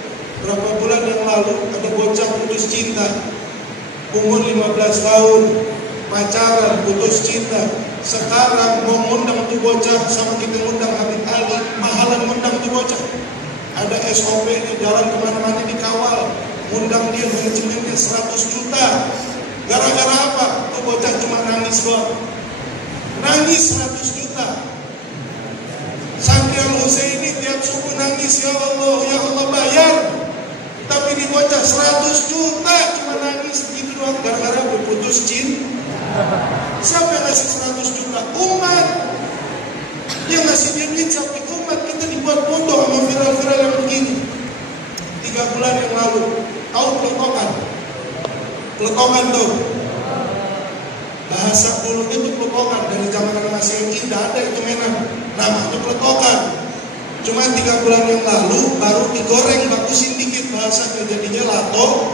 Berapa bulan yang lalu ada bocah putus cinta, umur 15 tahun, pacaran, putus cinta. Sekarang mau ngundang tuh bocah sama kita ngundang Habib Ali, mahalan ngundang tuh bocah. Ada SOP di jalan kemana-mana dikawal, ngundang dia manajemennya 100 juta. Gara-gara apa? Tuh bocah cuma nangis doang. Nangis 100 juta. Santri Al-Husaini tiap subuh nangis, ya Allah bayar. Tapi di bocah 100 juta cuma nangis gitu doang gara-gara berputus cinta. Siapa yang ngasih 100 juta? Umat. Yang ngasih dia duit siapa? Umat. Kita dibuat bodoh sama viral-viral yang begini. 3 bulan yang lalu, tahu peletokan? Peletokan tuh. Bahasa dulunya itu peletokan. Dari zaman Masehi udah ada itu mainan. Namanya peletokan. Cuma 3 bulan yang lalu baru digoreng, bagusin dikit bahasanya, jadinya lato.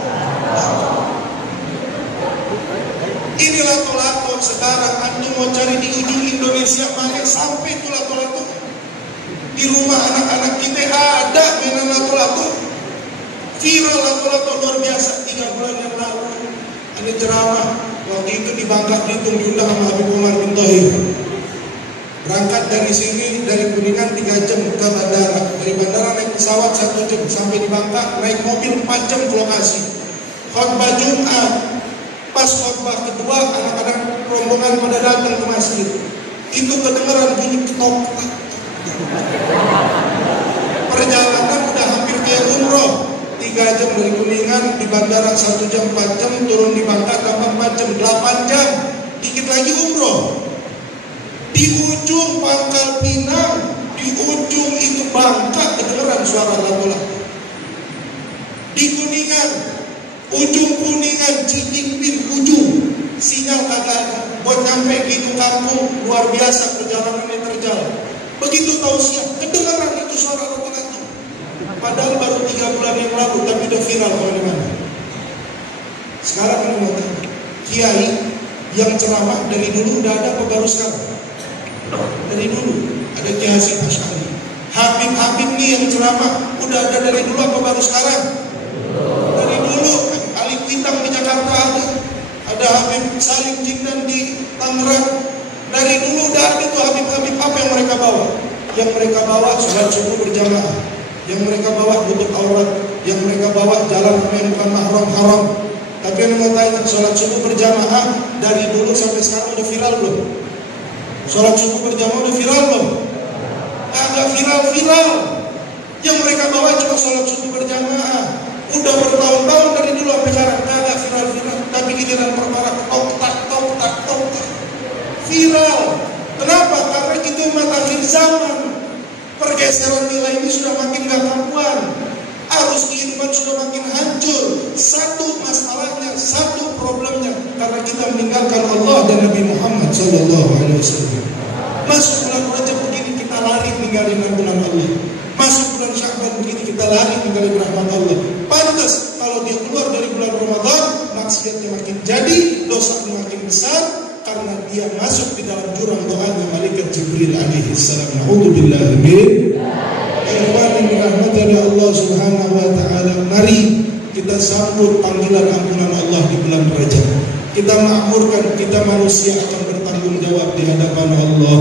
Ini lato-lato. Sekarang antum mau cari di ujung Indonesia mana sampai itu lato-lato. Di rumah anak-anak kita ada mainan lato-lato. Viral lato-lato luar biasa. 3 bulan yang lalu ada ceramah. Waktu itu di Bangka Belitung diundang sama Habib Umar bin Thohir. Berangkat dari sini, dari Kuningan 3 jam ke bandara. Dari bandara naik pesawat 1 jam. Sampai di Bangka naik mobil 4 jam ke lokasi. Khotbah Jumat. Pas khotbah kedua, anak-anak rombongan pada datang ke masjid. Itu kedengaran bunyi ketok. Perjalanan udah hampir kayak umroh. 3 jam dari Kuningan, di bandara 1 jam 4 jam, turun di Bangka tambah 4 jam, 8 jam. Dikit lagi umroh. Di ujung Pangkal Pinang, di ujung itu Bangka kedengeran suara lato-lato. Di Kuningan, ujung Kuningan, Cidingpin ujung, sinyal kagak ada. Buat nyampe gitu kampung luar biasa perjalanannya terjal. Begitu tausiah, kedengeran itu suara lato-lato. Padahal baru 3 bulan yang lalu, tapi udah viral kemana-mana. Sekarang ini mau tanya, kiai yang ceramah dari dulu udah ada apa baru sekarang? Dari dulu ada Kiai Hasyim Asy'ari. Habib-habib nih yang ceramah udah ada dari dulu apa baru sekarang? Dari dulu. Ali Kuitang di Jakarta ada Habib Salim Jindan di Tangerang. Dari dulu udah ada tuh habib-habib. Apa yang mereka bawa? Yang mereka bawa sholat subuh berjamaah. Yang mereka bawa tutup aurat. Yang mereka bawa jalan yang bukan mahram haram. Tapi yang mau tanya, sholat subuh berjamaah dari dulu sampai sekarang udah viral belum? Sholat subuh berjamaah udah viral belum? Agak viral-viral. Yang mereka bawa cuma sholat subuh berjamaah. Udah bertahun-tahun dari dulu sampai sekarang agak viral-viral. Tapi giliran perkara tok-tak. Viral. Kenapa? Karena kita umat akhir zaman. Pergeseran nilai ini sudah makin gak karuan. Arus kehidupan sudah makin hancur. Satu masalahnya, satu problemnya, karena kita meninggalkan Allah dan Nabi Muhammad SAW. Masuk bulan Rajab begini lari dari rahmat Allah. Pantas kalau dia keluar dari bulan Ramadan, maksiatnya makin jadi, dosa makin besar, karena dia masuk di dalam jurang doanya malaikat Jibril alaihi salam. Na'udzubillahi min. Ikhwan yang dirahmati oleh Allah Subhanahu wa taala, mari kita sambut panggilan ampunan Allah di bulan Rajab. Kita makmurkan, kita manusia akan bertanggung jawab di hadapan Allah.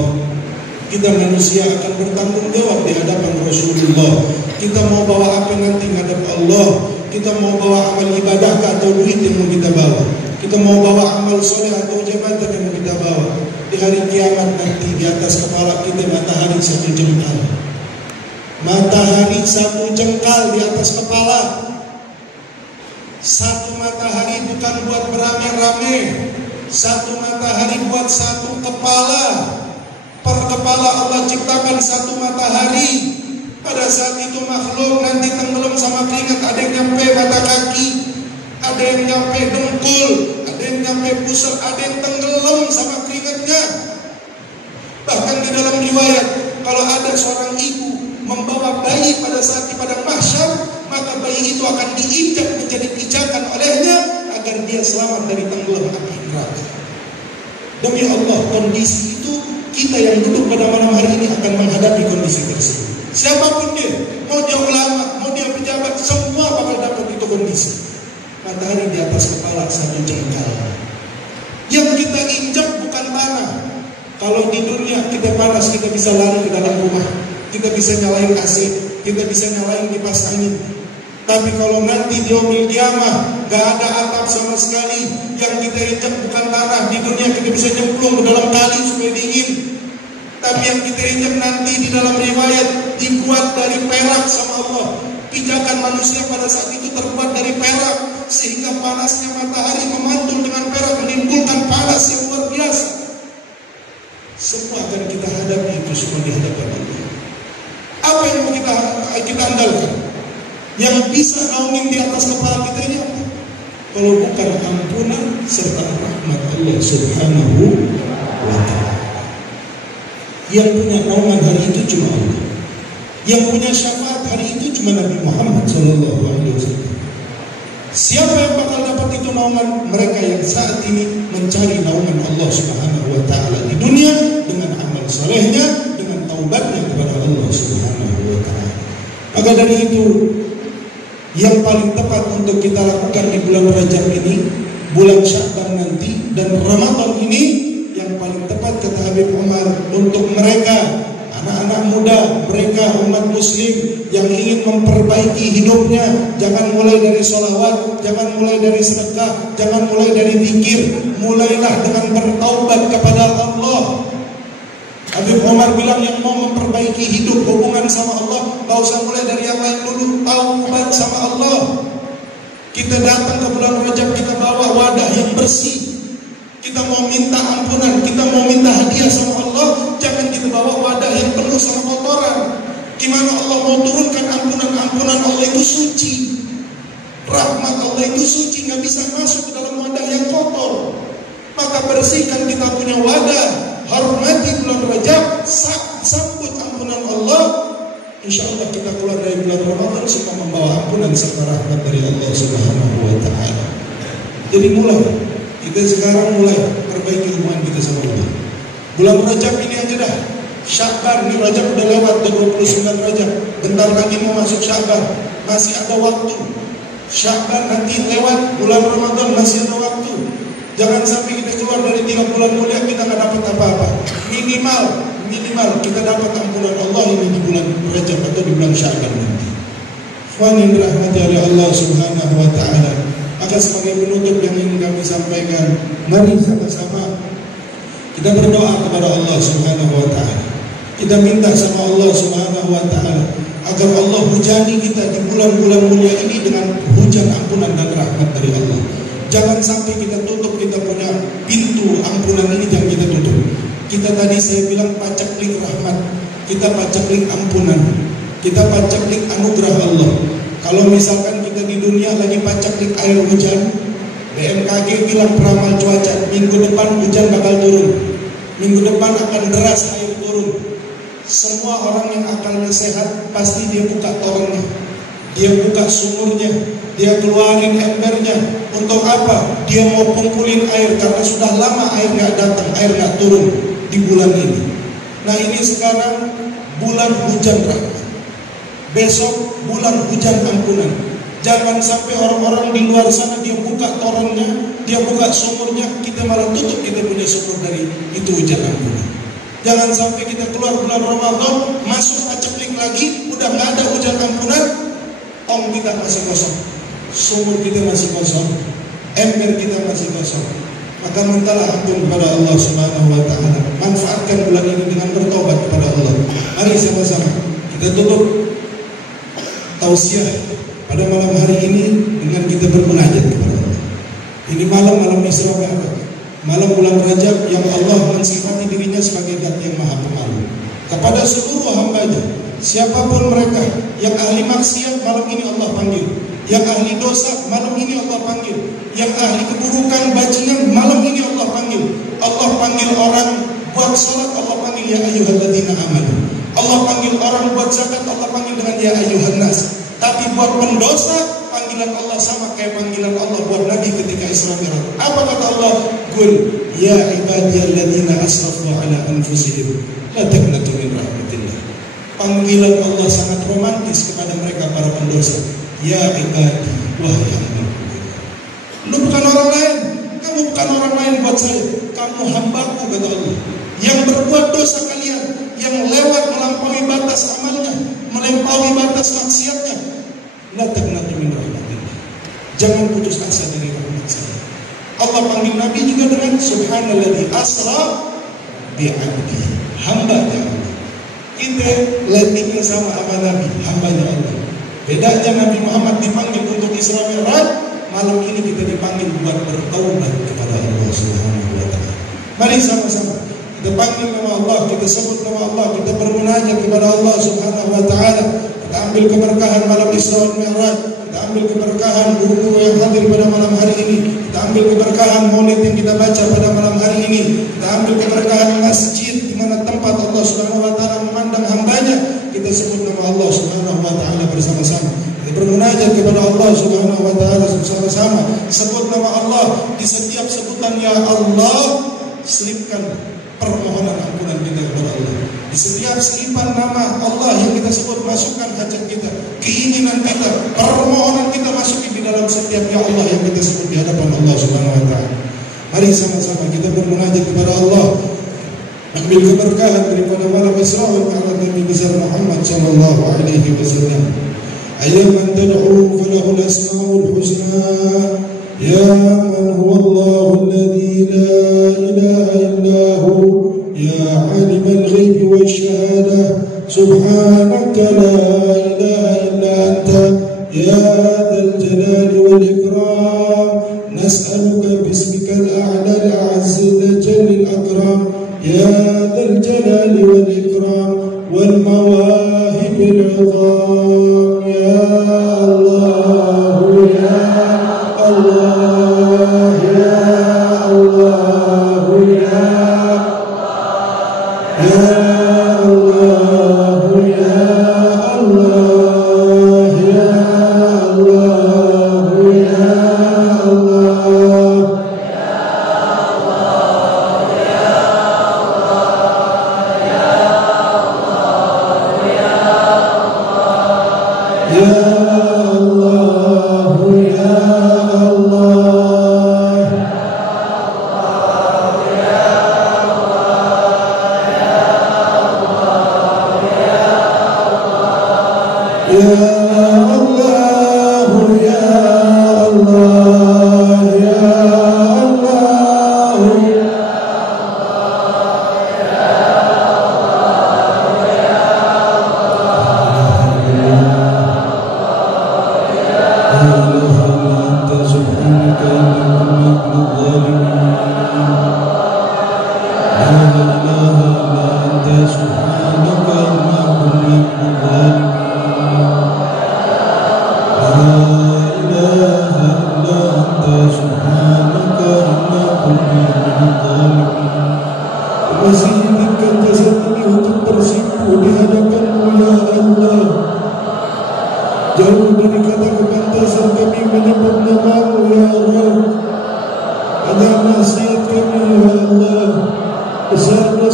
Kita manusia akan bertanggung jawab di hadapan Rasulullah. Kita mau bawa apa nanti menghadap Allah? Kita mau bawa amal ibadah atau duit yang mau kita bawa? Kita mau bawa amal soleh atau jabatan yang mau kita bawa? Di hari kiamat nanti di atas kepala kita matahari satu jengkal. Matahari satu jengkal di atas kepala. Satu matahari bukan buat beramai-ramai. Satu matahari buat satu kepala. Per kepala Allah ciptakan satu matahari. Pada saat itu makhluk nanti tenggelam sama keringat. Ada yang nyampe mata kaki, ada yang nyampe dengkul, ada yang nyampe pusat, ada yang tenggelam sama keringatnya. Bahkan di dalam riwayat, kalau ada seorang ibu membawa bayi pada saat di padang mahsyar, maka bayi itu akan diinjak menjadi pijakan olehnya agar dia selamat dari tenggelam api neraka. Demi Allah, kondisi itu kita yang duduk pada malam hari ini akan menghadapi kondisi tersebut. Siapapun dia, mau dia ulama, mau dia pejabat, semua bakal dapat itu kondisi. Matahari di atas kepala satu jengkal. Yang kita injak bukan tanah. Kalau di dunia kita panas, kita bisa lari ke dalam rumah, kita bisa nyalain AC, kita bisa nyalain kipas angin. Tapi kalau nanti di yaumil qiyamah gak ada atap sama sekali, yang kita injak bukan tanah. Di dunia kita bisa nyemplung ke dalam kali supaya dingin. Tapi yang kita injak nanti di dalam riwayat dibuat dari perak sama Allah. Pijakan manusia pada saat itu terbuat dari perak, sehingga panasnya matahari memantul dengan perak menimbulkan panas yang luar biasa. Semua akan kita hadapi itu semua di hadapan Allah. Apa yang mau kita andalkan? Yang bisa naungin di atas kepala kita ini apa? Kalau bukan ampunan serta rahmat Allah Subhanahu wa ta'ala. Yang punya naungan hari itu cuma Allah. Yang punya syafaat hari itu cuma Nabi Muhammad sallallahu alaihi wasallam. Siapa yang bakal dapat itu naungan? Mereka yang saat ini mencari naungan Allah Subhanahu wa ta'ala di dunia dengan amal salehnya, dengan taubatnya kepada Allah Subhanahu wa ta'ala. Maka dari itu, yang paling tepat untuk kita lakukan di bulan Rajab ini, bulan Sya'ban nanti, dan Ramadan ini, yang paling tepat kata Habib Umar, untuk mereka anak-anak muda, mereka umat muslim yang ingin memperbaiki hidupnya, jangan mulai dari sholawat, jangan mulai dari sedekah, jangan mulai dari zikir, mulailah dengan bertaubat kepada Allah. Habib Umar bilang yang mau memperbaiki hidup hubungan sama Allah, gak usah mulai dari yang lain dulu, taubat sama Allah. Kita datang ke bulan Rajab, kita bawa wadah yang bersih. Kita mau minta ampunan, kita mau minta hadiah sama Allah, jangan kita bawa wadah yang penuh sama kotoran. Gimana Allah mau turunkan ampunan Allah itu suci, rahmat Allah itu suci, gak bisa masuk ke dalam wadah yang kotor. Maka bersihkan kita punya wadah, hormati bulan Rajab, sambut ampunan Allah. Insya Allah kita keluar dari bulan Ramadan semua membawa ampunan serta rahmat dari Allah Subhanahu wa ta'ala. Jadi mulai, kita sekarang mulai perbaiki hubungan kita sama Allah. Bulan Rajab ini aja dah. Sya'ban, ini Rajab udah lewat, udah 29 Rajab. Bentar lagi mau masuk Sya'ban, masih ada waktu. Sya'ban nanti lewat, bulan Ramadan masih ada waktu. Jangan sampai kita keluar dari 3 bulan mulia kita nggak dapat apa-apa. Minimal kita dapat ampunan Allah ini di bulan Rajab atau di bulan Sya'ban nanti. Ikhwan yang dirahmati oleh Allah Subhanahu wa ta'ala. Maka sebagai penutup yang ingin kami sampaikan, mari sama-sama kita berdoa kepada Allah Subhanahu wa ta'ala. Kita minta sama Allah Subhanahu wa ta'ala agar Allah hujani kita di bulan-bulan mulia ini dengan hujan ampunan dan rahmat dari Allah. Jangan sampai kita tutup kita punya pintu ampunan ini, jangan kita tutup. Kita tadi saya bilang pacaklik rahmat, kita pacaklik ampunan, kita pacaklik anugerah Allah. Kalau misalkan kita di dunia lagi pacaklik air hujan, BMKG bilang peramal cuaca, minggu depan hujan bakal turun, minggu depan akan deras air turun. Semua orang yang akalnya sehat pasti dia buka torennya. dia buka sumurnya, dia keluarin embernya. Untuk apa? Dia mau kumpulin air karena sudah lama air nggak datang, air nggak turun di bulan ini. Nah ini sekarang bulan hujan rahmat, besok bulan hujan ampunan. Jangan sampai orang-orang di luar sana dia buka torennya, dia buka sumurnya, kita malah tutup kita punya sumur dari itu hujan ampunan. Jangan sampai kita keluar bulan Ramadan, masuk paceklik lagi, udah nggak ada hujan ampunan, tong kita masih kosong, sumur kita masih kosong, ember kita masih kosong. Maka mintalah ampun kepada Allah Subhanahu wa taala. Manfaatkan bulan ini dengan bertobat kepada Allah. Mari sama-sama kita tutup tausiah pada malam hari ini dengan kita bermunajat kepada Allah. Ini malam Isra Mi'raj, malam bulan Rajab yang Allah mensifati dirinya sebagai Zat yang Maha Pemalu. Kepada seluruh hambanya, siapapun mereka yang ahli maksiat, malam ini Allah panggil. Yang ahli dosa, malam ini Allah panggil. Yang ahli keburukan, bajingan, malam ini Allah panggil. Allah panggil orang buat salat, Allah panggil ya ayyuhalladzina amanu. Allah panggil orang buat zakat, Allah panggil dengan ya ayyuhan nas. Tapi buat pendosa, panggilan Allah sama kayak panggilan Allah buat Nabi ketika Isra Mi'raj. Apa kata Allah? Qul ya ibadiyalladzina asrafu ala anfusihim la taqnatu min rahmatillah. Panggilan Allah sangat romantis kepada mereka para pendosa. Ya ibadi, wahai hamba-Ku. Lu bukan orang lain, kamu bukan orang lain buat saya. Kamu hamba-Ku kata Allah. Yang berbuat dosa kalian, yang lewat melampaui batas amalnya, melampaui batas maksiatnya, la taqnatu min rahmatillah. Jangan putus asa dari rahmat saya. Allah panggil Nabi juga dengan subhanalladzi asra bi 'abdi, hamba-Nya Allah. Kita levelnya sama sama Nabi, hambanya Allah. Bedanya Nabi Muhammad dipanggil untuk Isra Mi'raj, malam ini kita dipanggil buat bertaubat kepada Allah Subhanahu wa taala. Mari sama-sama kita panggil nama Allah, kita sebut nama Allah, kita bermunajat kepada Allah Subhanahu wa taala. Kita ambil keberkahan malam Isra Mi'raj, kita ambil keberkahan guru-guru yang hadir pada malam hari ini, kita ambil keberkahan maulid yang kita baca pada malam hari ini, kita ambil keberkahan masjid di mana tempat Allah Subhanahu wa taala memandang hambanya. Kita sebut nama Allah Subhanahu wa taala bersama-sama. Kita bermunajat kepada Allah Subhanahu wa taala bersama-sama. Sebut nama Allah, di setiap sebutan ya Allah selipkan permohonan ampunan kita kepada Allah. Di setiap selipan nama Allah yang kita sebut, masukkan hajat kita, keinginan kita, permohonan kita masukin di dalam setiap ya Allah yang kita sebut di hadapan Allah Subhanahu wa taala. Mari sama-sama kita bermunajat kepada Allah. Ambil keberkahan daripada malam Isra wal Mi'raj Nabi besar Muhammad sallallahu alaihi wasallam. Ayyaman tad'u falahul asmaul husna. Ya man huwa Allahu alladhi la ilaha illa hu. Ya alimul ghaibi wasyahada. Subhanaka la ilaha illa anta. Ya dzal jalali wal ikram. Nas'aluka bismikal a'la al-'azza al-jalil akram. يا ذا الجلال والإكرام والمواهب العظام يا الله يا الله يا الله يا الله يا الله يا الله يا الله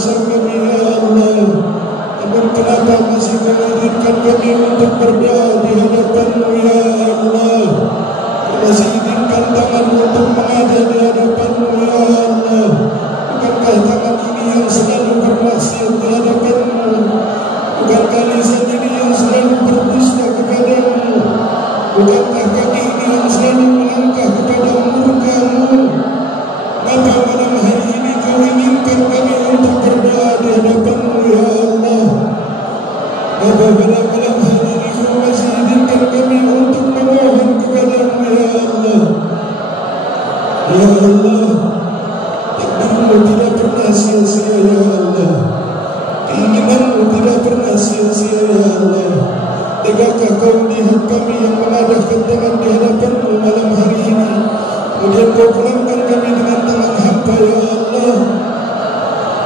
dosa kami ya Allah. Namun kenapa masih kau izinkan kami untuk berdoa di hadapan-Mu ya Allah. Masih izinkan tangan untuk mengadah di hadapan-Mu ya Allah. Bukankah tangan ini yang selalu bermaksiat di hadapan-Mu? Bukankah lisan ini yang selalu berdusta kepada-Mu? Bukankah kaki ini yang selalu melangkah kepada murka-Mu? Maka malam hari ini Kau inginkan kami untuk berdoa di hadapan-Mu ya Allah. Maka pada malam hari ini Kau masih izinkan kami untuk memohon kepada-Mu ya Allah. Ya Allah, takdir-Mu tidak pernah sia-sia ya Allah. Keinginan-Mu tidak pernah sia-sia ya Allah. Tegakkah Kau melihat kami yang mengadahkan tangan di hadapan-Mu malam hari ini, kemudian Kau pulangkan kami dengan tangan hampa ya Allah.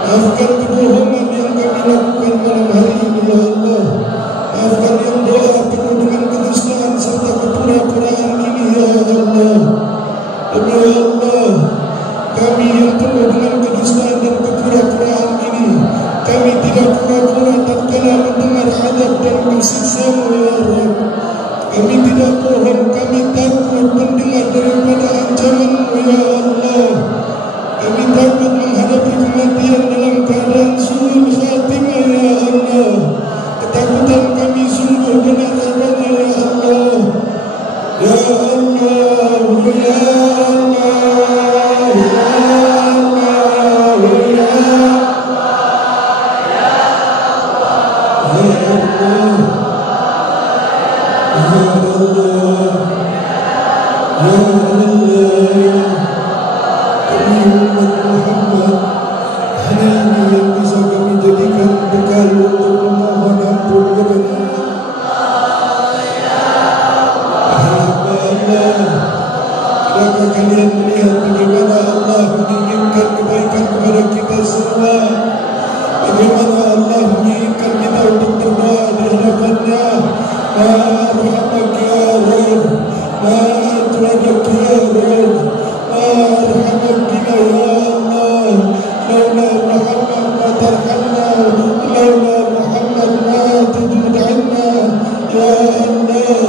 Maafkan kebohongan yang kami lakukan malam hari ini ya Allah. Maafkan yang doa penuh dengan kedustaan serta kepura-puraan ini ya Allah. Demi Allah, kami yang penuh dengan kedustaan dan kepura-puraan ini, kami tidak pura-pura tatkala mendengar adab dan siksa-Mu ya Rabb. Kami tidak bohong, kami takut mendengar daripada ancaman-Mu ya Allah. Kami takut menghadapi kematian dalam keadaan suul khatimah ya Allah. Ketakutan kami sungguh benar adanya ya Allah. Ya Allah, ya Allah, ya Allah, ya kalian melihat bagaimana Allah menginginkan kebaikan kepada kita semua, bagaimana Allah menginginkan kita untuk berdoa di hadapan-Nya. Marhamak ya Rabb, marhamak ya Rabb, marhamak bina ya Allah. Laula Muhammad ma tarhamna, laula Muhammad ma tujud anna ya Allah.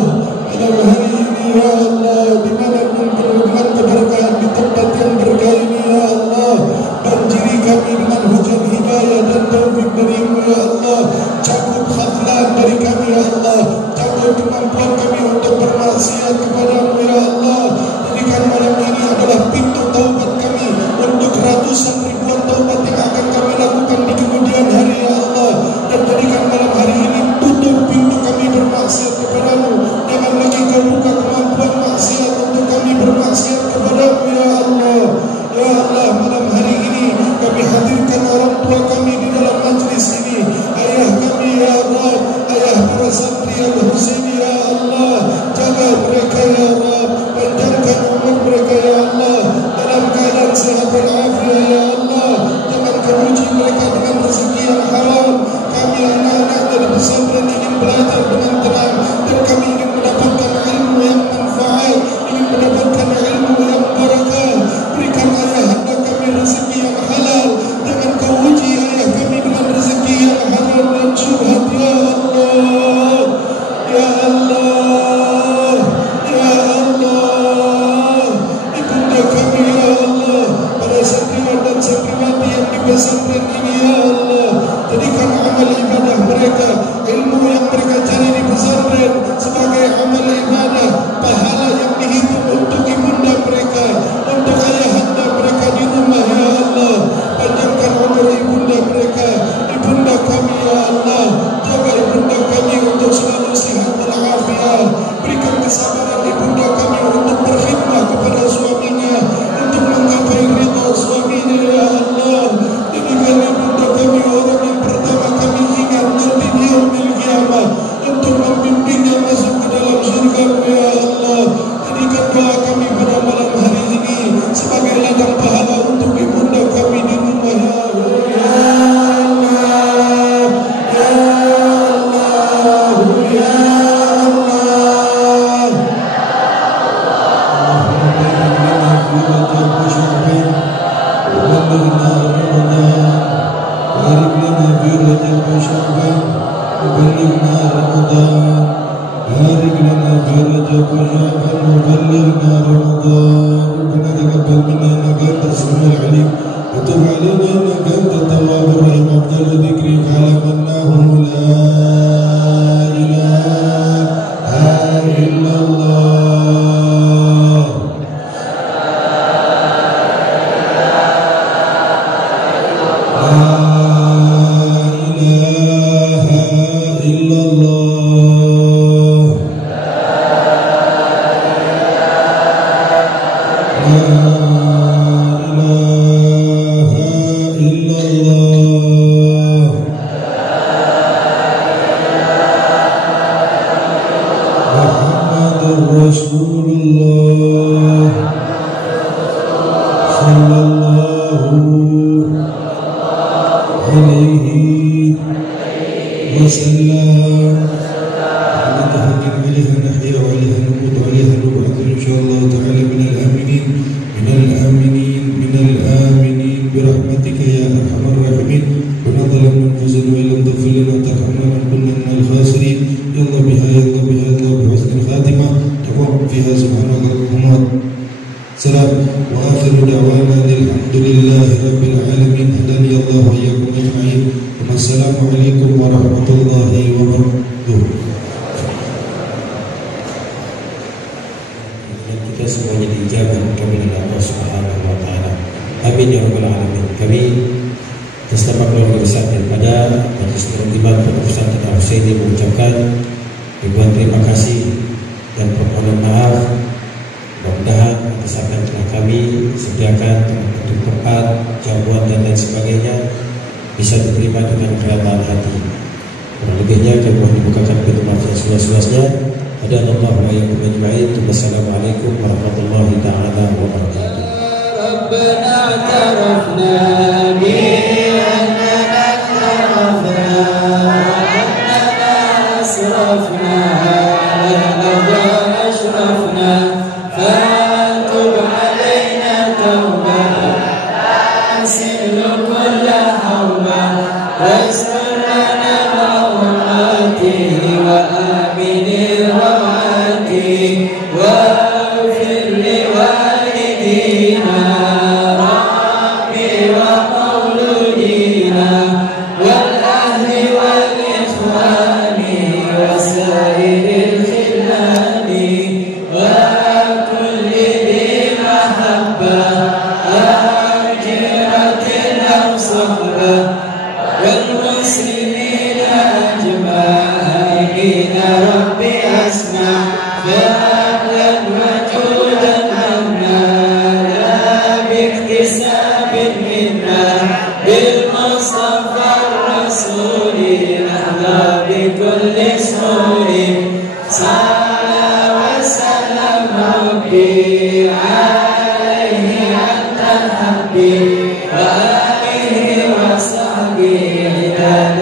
Malam hari ini ya Allah, di mana pun dengan keberkahan di tempat yang berkah ini ya Allah, banjiri kami dengan hujan hidayah dan taufik dari-Mu ya Allah. Cabut khazlan dari kami ya Allah, cabut kemampuan kami untuk bermaksiat kepada-Mu ya Allah. Jadikan malam ini adalah pintu taubat kami untuk ratusan ribuan taubat yang akan kami lakukan di kemudian hari ya Allah. Dan jadikan malam hari ini tutup pintu kami bermaksiat kepada-Mu. Jangan lagi Kau buka kemampuan maksiat untuk kami bermaksiat kepada-Mu ya Allah. Ya Allah, malam hari ini kami hadirkan orang tua kami di dalam majlis ini. Ayah kami ya Rabb, ayah para santri Al-Husaini ya Allah. Jaga mereka ya Rabb, panjangkan umur mereka ya Allah, dalam keadaan sehat walafiat ya Allah. Jangan Kau uji mereka dengan rezeki yang haram. Kami anak-anak dari pesantren ingin belajar dengan tenang, dan kami ingin mendapatkan ilmu yang manfaat, ingin mendapatkan ilmu yang barakah. Berikan ayah-anda kami rezeki yang halal. Jangan Kau uji ayah kami dengan rezeki yang haram dan syubhat ya Allah. Ya Allah, ya Allah. Ibunda kami ya Allah, para santriwan dan santriwati yang di pesantren ini ya Allah, jadikan amal ibadah mereka, ilmu yang mereka cari di pesantren sebagai amal ibadah, pahala yang dihitung untuk ibunda mereka, untuk ayahanda mereka di rumah ya Allah. Panjangkan umur ibunda mereka, ibunda kami ya Allah. Jaga ibunda kami untuk selalu sihat walafiat. Berikan kesabaran ibunda kami untuk berkhidmat kepada suaminya, untuk menggapai ridha suaminya ya Allah. Jadikan ibunda kami orang yang pertama kami ingat nanti di yaumil qiyamah. بارك لنا في رجب وشعبان وبلغنا رمضان بارك لنا في رجب وشعبان وبلغنا رمضان ربنا تقبل منا انك انت السميع العليم وتب علينا انك انت التواب الرحيم افضل ذكرك على مناه لا اله الا الله رسول الله صلى الله عليه وسلم نتهجد عليها نحيا وعليها نموت وعليها نبعث إن شاء الله تعالى من الآمنين برحمتك يا أرحم الراحمين وما ظلمنا أنفسنا وإن لم تغفر لنا وترحمنا لنكونن من الخاسرين يلا بها يلا بها يلا بحسن الخاتمة تقوم فيها سبحانك اللهم سلام وآخر دعوانا الحمد لله رب العالمين هداني الله وإياكم أجمعين والسلام عليكم ورحمة الله وبركاته. Kita semuanya dijaga kami oleh Allah Subhanahu wa taala. Amin ya rabbal alamin. Kami atas nama keluarga besar daripada Majelis Nurul Iman Pondok Pesantren Al-Husaini mengucapkan ribuan terima kasih dan permohonan maaf. Mudah-mudahan atas apa yang telah kami sediakan untuk tempat, jamuan dan lain sebagainya bisa diterima dengan kerelaan hati. Kurang lebihnya kami mohon dibukakan pintu maaf yang seluas-luasnya. Hadanallahu wa iyyakum ajma'in. Wassalamualaikum warahmatullahi taala wabarakatuh. ربنا اعترفنا بأننا اعترفنا وأننا أسرفنا ولقد أشرفنا فتب علينا توبة أحسن كل حوبة واستر لنا روعاتي وآمن روعاتي واغفر لوالدينا والمسلمين أجمعين ربي أسمع فأهلا وجودا منا لا باكتساب منا بالمصطفى الرسول أهلا بكل سرور صلى وسلم ربي عليه أنت الحبيب وآله وصحبه عباد